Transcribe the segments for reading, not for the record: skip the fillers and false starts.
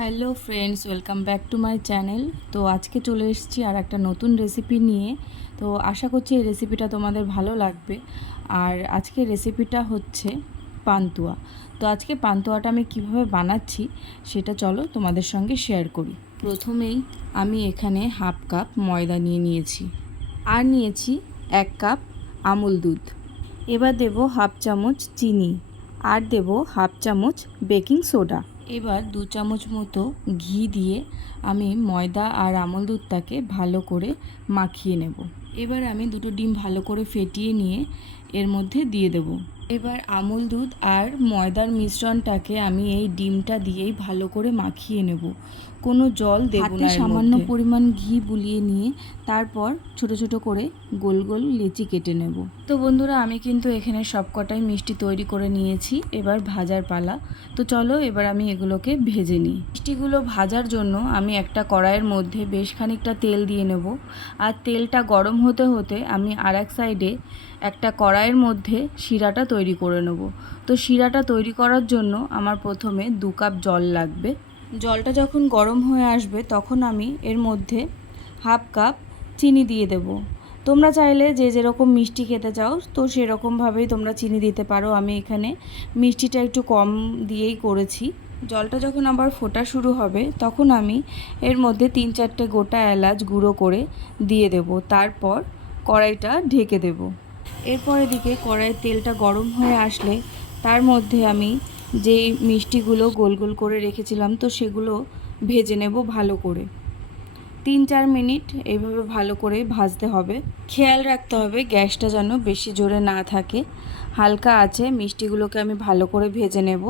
Hello friends, welcome back to my channel. তো আজকে চলে এসেছি আর একটা নতুন রেসিপি নিয়ে। তো আশা করছি এই রেসিপিটা তোমাদের ভালো লাগবে। আর আজকে রেসিপিটা হচ্ছে পান্তুয়া। তো আজকে পান্তুয়াটা আমি কিভাবে বানাচ্ছি সেটা চলো তোমাদের সঙ্গে শেয়ার করি। প্রথমেই আমি এখানে হাফ কাপ ময়দা নিয়েছি আর নিয়েছি 1 কাপ আমুল দুধ। এবার দেব হাফ চামচ চিনি আর দেব হাফ চামচ বেকিং সোডা। এবার 2 চামচ মতো ঘি দিয়ে আমি ময়দা আর আমল দুধটাকে ভালো করে মাখিয়ে নেব। এবার আমি 2টো ডিম ভালো করে ফেটিয়ে নিয়ে এর মধ্যে দিয়ে দেব। এবার আমল দুধ আর ময়দার মিশ্রণটাকে আমি এই ডিমটা দিয়েই ভালো করে মাখিয়ে নেব। কোনো জল দেব না, সামান্য পরিমাণ ঘি বুলিয়ে নিয়ে তারপর ছোট ছোট করে গোল গোল লেচি কেটে নেব। তো বন্ধুরা, আমি কিন্তু এখানে সবকটাই মিষ্টি তৈরি করে নিয়েছি। এবার ভাজার পালা। তো চলো এবার আমি এগুলোকে ভেজে নিই। মিষ্টিগুলো ভাজার জন্য আমি একটা কড়াইয়ের মধ্যে বেশ খানিকটা তেল দিয়ে নেব। আর তেলটা গরম হতে হতে আমি আরেক সাইডে একটা কড়াইয়ের মধ্যে শিরাটা তৈরি করে নেব। তো শিরাটা তৈরি করার জন্য আমার প্রথমে 2 কাপ জল লাগবে। জলটা যখন গরম হয়ে আসবে তখন আমি এর মধ্যে হাফ কাপ চিনি দিয়ে দেব। তোমরা চাইলে যে যেরকম মিষ্টি খেতে চাও তো সেরকমভাবেই তোমরা চিনি দিতে পারো। আমি এখানে মিষ্টিটা একটু কম দিয়েই করেছি। জলটা যখন আবার ফোটা শুরু হবে তখন আমি এর মধ্যে 3-4টে গোটা এলাচ গুঁড়ো করে দিয়ে দেব। তারপর কড়াইটা ঢেকে দেব। এরপর এদিকে কড়াইয়ের তেলটা গরম হয়ে আসলে তার মধ্যে আমি যেই মিষ্টিগুলো গোল গোল করে রেখেছিলাম তো সেগুলো ভেজে নেব ভালো করে। 3-4 মিনিট এইভাবে ভালো করে ভাজতে হবে। খেয়াল রাখতে হবে গ্যাসটা যেন বেশি জোরে না থাকে, হালকা আছে মিষ্টিগুলোকে আমি ভালো করে ভেজে নেব।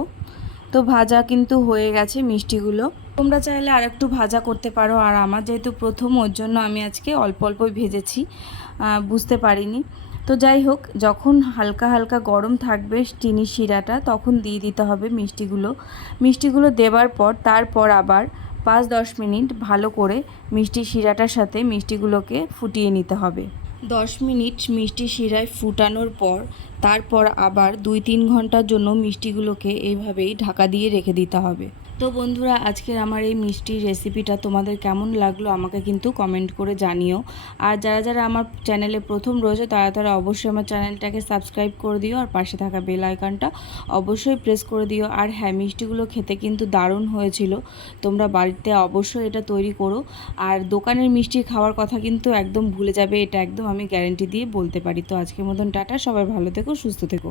তো ভাজা কিন্তু হয়ে গেছে মিষ্টিগুলো। তোমরা চাইলে আর একটু ভাজা করতে পারো। আর আমার যেহেতু প্রথম, ওর জন্য আমি আজকে অল্প অল্পই ভেজেছি, বুঝতে পারিনি। তো যাই হোক, যখন হালকা হালকা গরম থাকবে চিনির শিরাটা তখন দিয়ে দিতে হবে মিষ্টিগুলো দেওয়ার পর তারপর আবার 5-10 মিনিট ভালো করে মিষ্টি শিরাটার সাথে মিষ্টিগুলোকে ফুটিয়ে নিতে হবে। 10 মিনিট মিষ্টি শিরায় ফুটানোর পর তারপর আবার 2-3 ঘন্টার জন্য মিষ্টিগুলোকে এইভাবেই ঢাকা দিয়ে রেখে দিতে হবে। তো বন্ধুরা, আজকের আমার এই মিষ্টির রেসিপিটা তোমাদের কেমন লাগলো আমাকে কিন্তু কমেন্ট করে জানিও। আর যারা যারা আমার চ্যানেলে প্রথম রয়েছে তারা অবশ্যই আমার চ্যানেলটাকে সাবস্ক্রাইব করে দিও আর পাশে থাকা বেল আইকনটা অবশ্যই প্রেস করে দিও। আর হ্যাঁ, মিষ্টিগুলো খেতে কিন্তু দারুণ হয়েছিল। তোমরা বাড়িতে অবশ্যই এটা তৈরি করো। আর দোকানের মিষ্টি খাওয়ার কথা কিন্তু একদম ভুলে যাবে, এটা একদম আমি গ্যারান্টি দিয়ে বলতে পারি। তো আজকের মতন টাটা, সবাই ভালো থেকো, সুস্থ থেকো।